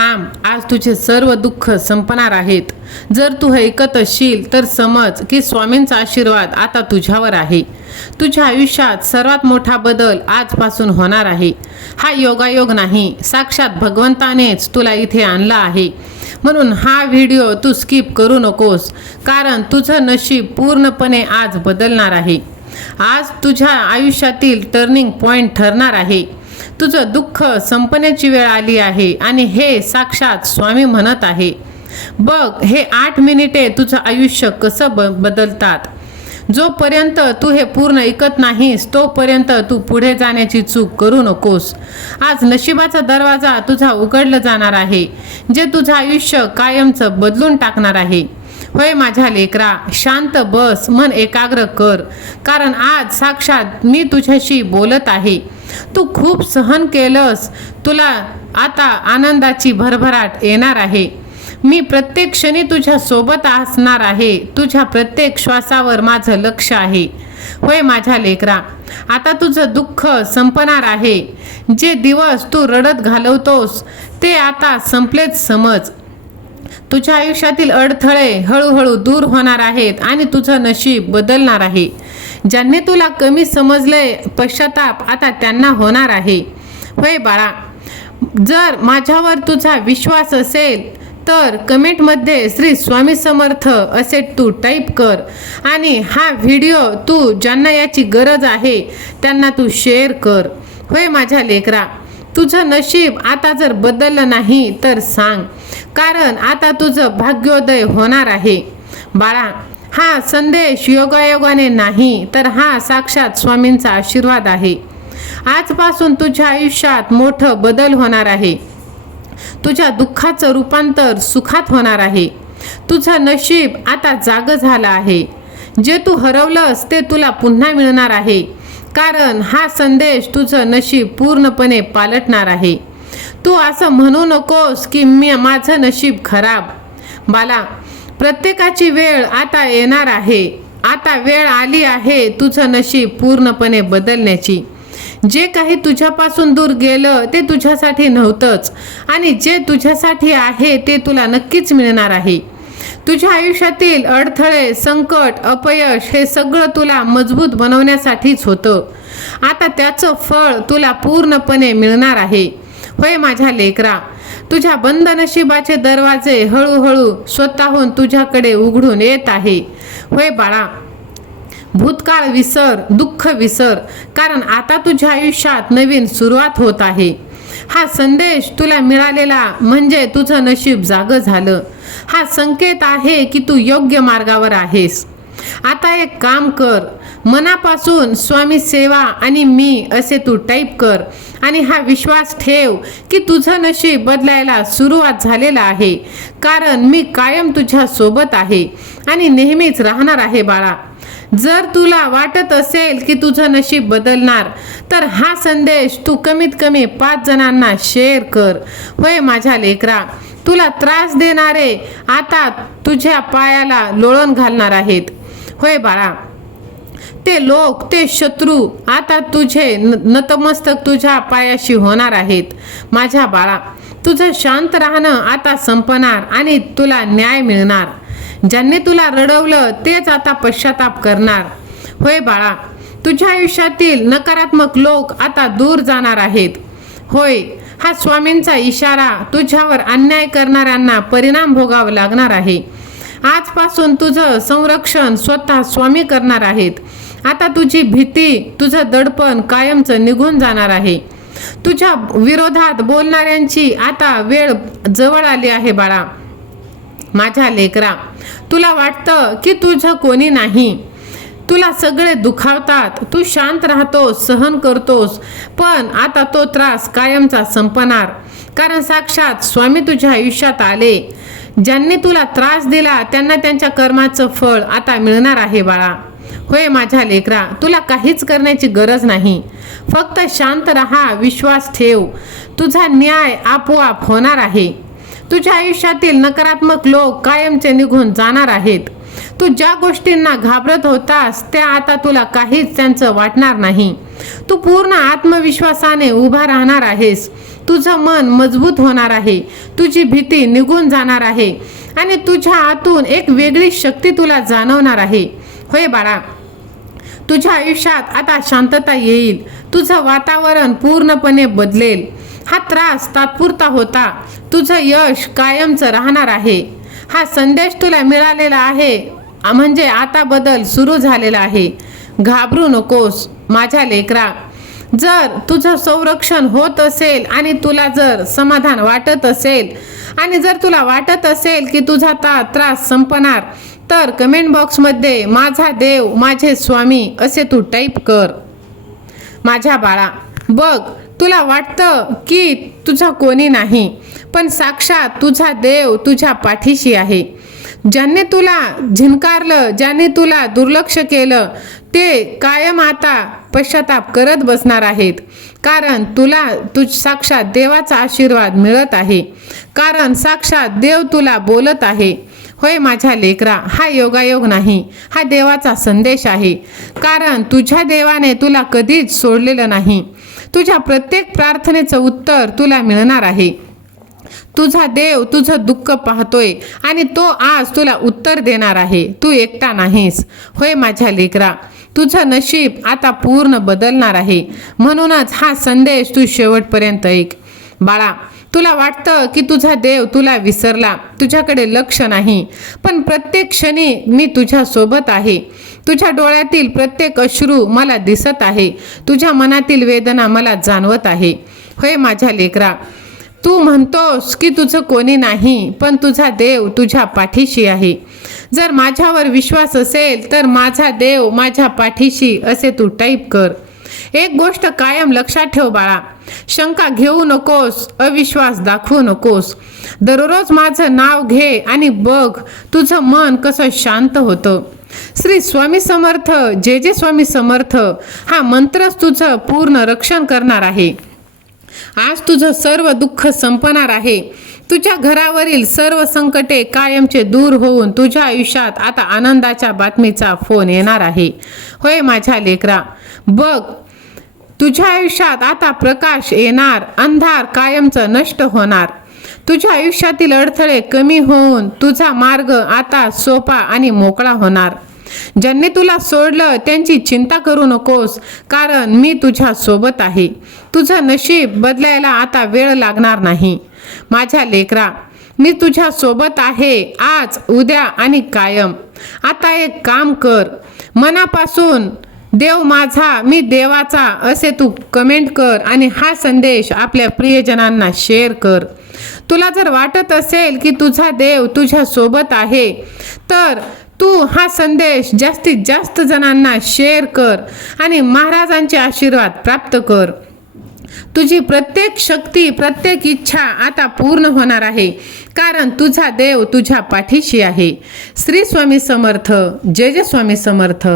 थांब, आज तुझे सर्व दुःख संपणार आहेत. जर तू हे ऐकत असशील तर समज की स्वामींचा आशीर्वाद आता तुझ्यावर आहे. तुझ्या आयुष्यात सर्वात मोठा बदल आजपासून होणार आहे. हा योगायोग नाही, साक्षात भगवंतानेच तुला इथे आणला आहे. म्हणून हा व्हिडिओ तू स्किप करू नकोस, कारण तुझं नशीब पूर्णपणे आज बदलणार आहे. आज तुझ्या आयुष्यातील टर्निंग पॉइंट ठरणार आहे. तुझं दुःख संपण्याची वेळ आली आहे आणि हे साक्षात स्वामी म्हणत आहे. बघ, हे 8 मिनिटे तुझं आयुष्य कसं बदलतात. जोपर्यंत तू हे पूर्ण ऐकत नाहीस तोपर्यंत तू पुढे जाण्याची चूक करू नकोस. आज नशिबाचा दरवाजा तुझा उघडला जाणार आहे, जे तुझं आयुष्य कायमचं बदलून टाकणार आहे. होय माझ्या लेकरा, शांत बस, मन एकाग्र कर, कारण आज साक्षात मी तुझ्याशी बोलत आहे. तू खूप सहन केलंस, तुला आता आनंदाची भरभराट येणार आहे. मी प्रत्येक क्षणी तुझ्या सोबत असणार आहे. तुझ्या प्रत्येक श्वासावर माझं लक्ष आहे. होय माझ्या लेकरा, आता तुझं दुःख संपणार आहे. जे दिवस तू रडत घालवतोस ते आता संपलेच समज. तुझ्या आयुष्यातील अडथळे हळूहळू दूर होणार आहेत आणि तुझं नशीब बदलणार आहे. ज्यांनी तुला कमी समजले, पश्चाताप आता त्यांना होणार आहे. होय बाळा, जर माझ्यावर तुझा विश्वास असेल तर कमेंटमध्ये श्री स्वामी समर्थ असे तू टाईप कर आणि हा व्हिडिओ तू ज्यांना याची गरज आहे त्यांना तू शेअर कर. होय माझ्या लेकरा, तुझं नशीब आता जर बदललं नाही तर सांग, कारण आता तुझं भाग्योदय होणार आहे. बाळा, हा संदेश योगायोगाने नाही तर हा साक्षात स्वामींचा आशीर्वाद आहे. आजपासून तुझ्या आयुष्यात मोठं बदल होणार आहे. तुझ्या दुःखाचं रूपांतर सुखात होणार आहे. तुझं नशीब आता जागं झालं आहे. जे तू हरवलंस ते तुला पुन्हा मिळणार आहे, कारण हा संदेश तुझं नशीब पूर्णपणे पालटणार आहे. तू असं म्हणू नकोस की माझं नशीब खराब. बाला, प्रत्येकाची वेळ आता येणार आहे. आता वेळ आली आहे तुझं नशीब पूर्णपणे बदलण्याची. जे काही तुझ्यापासून दूर गेलं ते तुझ्यासाठी नव्हतंच, आणि जे तुझ्यासाठी आहे ते तुला नक्कीच मिळणार आहे. तुझ्या आयुष्यातील अडथळे, संकट, अपयश हे सगळं तुला मजबूत बनवण्यासाठीच होतं. आता त्याचं फळ तुला पूर्णपणे मिळणार आहे. होय माझ्या लेकरा, तुझ्या बंद नशिबाचे दरवाजे हळूहळू स्वतःहून तुझ्याकडे उघडून येत आहे. होय बाळा, भूतकाळ विसर, दुःख विसर, कारण आता तुझ्या आयुष्यात नवीन सुरुवात होत आहे. हा संदेश तुला मिळालेला म्हणजे तुझं नशीब जागं झालं. हा संकेत आहे की तू योग्य मार्गावर आहेस. आता एक काम कर, मनापासून स्वामी सेवा आणि मी असे तू टाईप कर आणि हा विश्वास ठेव की तुझं नशीब बदलायला सुरुवात झालेला आहे, कारण मी कायम तुझ्या सोबत आहे आणि नेहमीच राहणार आहे. बाळा, जर तुला वाटत असेल की तुझं नशीब बदलणार तर हा संदेश तू कमीत कमी 5 जणांना शेअर कर. होय माझ्या लेकरा, तुला त्रास देणारे आता तुझ्या पायाला लोळण घालणार आहेत. होय बाळा, ते लोक, ते शत्रू आता तुझे नतमस्तक तुझ्या पायाशी होणार आहेत. माझ्या बाळा, तुझं शांत राहणं आता संपणार आणि तुला न्याय मिळणार. ज्यांनी तुला रडवलं तेच आता पश्चाताप करणार. होय बाळा, तुझ्या आयुष्यातील नकारात्मक लोक आता दूर जाणार आहेत. होय, हा स्वामींचा इशारा, तुझ्यावर अन्याय करणाऱ्यांना परिणाम भोगावा लागणार आहे. आजपासून तुझं संरक्षण स्वतः स्वामी करणार आहेत. आता तुझी भीती, तुझं दडपण कायमचं निघून जाणार आहे. तुझ्या विरोधात बोलणाऱ्यांची आता वेळ जवळ आली आहे. बाळा माझ्या लेकरा, तुला वाटतं की तुझं कोणी नाही, तुला सगळे दुखावतात, तू शांत राहतोस, सहन करतोस, पण आता तो त्रास कायमचा संपणार, कारण साक्षात स्वामी तुझ्या आयुष्यात आले. ज्यांनी तुला त्रास दिला त्यांना त्यांच्या कर्माचं फळ आता मिळणार आहे. बाळा होय माझ्या लेकरा, तुला काहीच करण्याची गरज नाही. फक्त शांत राहा, विश्वास ठेव, तुझा न्याय आपोआप होणार आहे. तुझ्या आयुष्यातील नकारात्मक लोक कायमचे निघून जाणार आहेत. तू ज्या गोष्टींना घाबरत होतास त्या आता तुला काहीच त्यांचं वाटणार नाही. तू पूर्ण आत्मविश्वासाने उभा राहणार आहेस. तुझं मन मजबूत होणार आहे, तुझी भीती निघून जाणार आहे आणि तुझ्या आतून एक वेगळी शक्ती तुला जाणवणार आहे. होय बाळा, तुझ्या आयुष्यात आता शांतता येईल, तुझं वातावरण पूर्णपणे बदलेल. हा त्रास तात्पुरता होता, तुझं यश कायमचं राहणार आहे. हा संदेश तुला मिळालेला आहे, म्हणजे आता बदल सुरू झालेला आहे. घाबरू नकोस माझ्या लेकरा. जर तुझं संरक्षण होत असेल आणि तुला जर समाधान वाटत असेल आणि जर तुला वाटत असेल की तुझा त्रास संपणार, तर कमेंट बॉक्समध्ये माझा देव, माझे स्वामी असे तू टाईप कर. माझ्या बाळा, बघ, तुला वाटतं की तुझा कोणी नाही, पण साक्षात तुझा देव तुझ्या पाठीशी आहे. ज्यांनी तुला झिनकारलं, ज्यांनी तुला दुर्लक्ष केलं, ते कायम आता पश्चाताप करत बसणार आहेत. कारण तुला साक्षात देवाचा आशीर्वाद मिळत आहे. कारण साक्षात देव तुला बोलत आहे. होय माझ्या लेकरा, हा योगायोग नाही, हा देवाचा संदेश आहे. कारण तुझ्या देवाने तुला कधीच सोडलेलं नाही. तुझ्या प्रत्येक प्रार्थनेचं उत्तर तुला मिळणार आहे. तुझा देव तुझं दुःख पाहतोय आणि तो आज तुला उत्तर देणार आहे. तू एकटा नाहीस. होय माझ्या लेकरा, तुझं नशीब आता पूर्ण बदलणार आहे. म्हणूनच हा संदेश तू शेवटपर्यंत ऐक. बाळा, तुला वाटतं की तुझा देव तुला विसरला, तुझ्याकडे लक्ष नाही, पण प्रत्येक क्षणी मी तुझ्या सोबत आहे. तुझ्या डोळ्यातील प्रत्येक अश्रू मला दिसत आहे. तुझ्या मनातील वेदना मला जाणवत आहे. होय माझ्या लेकरा, तू म्हणतोस की तुझं कोणी नाही, पण तुझा देव तुझ्या पाठीशी आहे. जर माझ्यावर विश्वास असेल तर माझा देव माझ्या पाठीशी असे तू टाईप कर. एक गोष्ट कायम लक्षात ठेव बाळा, शंका घेऊ नकोस, अविश्वास दाखवू नकोस. दररोज माझं नाव घे आणि बघ तुझं मन कसं शांत होतं. श्री स्वामी समर्थ, जे जे स्वामी समर्थ हा मंत्रच तुझं पूर्ण रक्षण करणार आहे. आज तुझं सर्व दुःख संपणार आहे. तुझ्या घरावरील सर्व संकटे कायमचे दूर होऊन तुझ्या आयुष्यात आता आनंदाच्या बातमीचा फोन येणार आहे. होय माझ्या लेकरा, बघ, तुझ्या आयुष्यात आता प्रकाश येणार, अंधार कायमचं नष्ट होणार. तुझ्या आयुष्यातील अडथळे कमी होऊन तुझा मार्ग आता सोपा आणि मोकळा होणार. ज्यांनी तुला सोडलं त्यांची चिंता करू नकोस, कारण मी तुझ्या सोबत आहे. तुझं नशीब बदलायला आता वेळ लागणार नाही. माझ्या लेकरा, मी तुझ्या सोबत आहे, आज, उद्या आणि कायम. आता एक काम कर, मनापासून देव माझा, मी देवाचा असे तू कमेंट कर आणि हा संदेश आपल्या प्रियजनांना शेअर कर. तुला जर वाटत असेल की तुझा देव तुझ्या सोबत आहे, तर तू हा संदेश जास्तीत जास्त जणांना शेअर कर आणि महाराजांचे आशीर्वाद प्राप्त कर. तुझी प्रत्येक शक्ती, प्रत्येक इच्छा आता पूर्ण होणार आहे, कारण तुझा देव तुझ्या पाठीशी आहे. श्री स्वामी समर्थ, जय जय स्वामी समर्थ.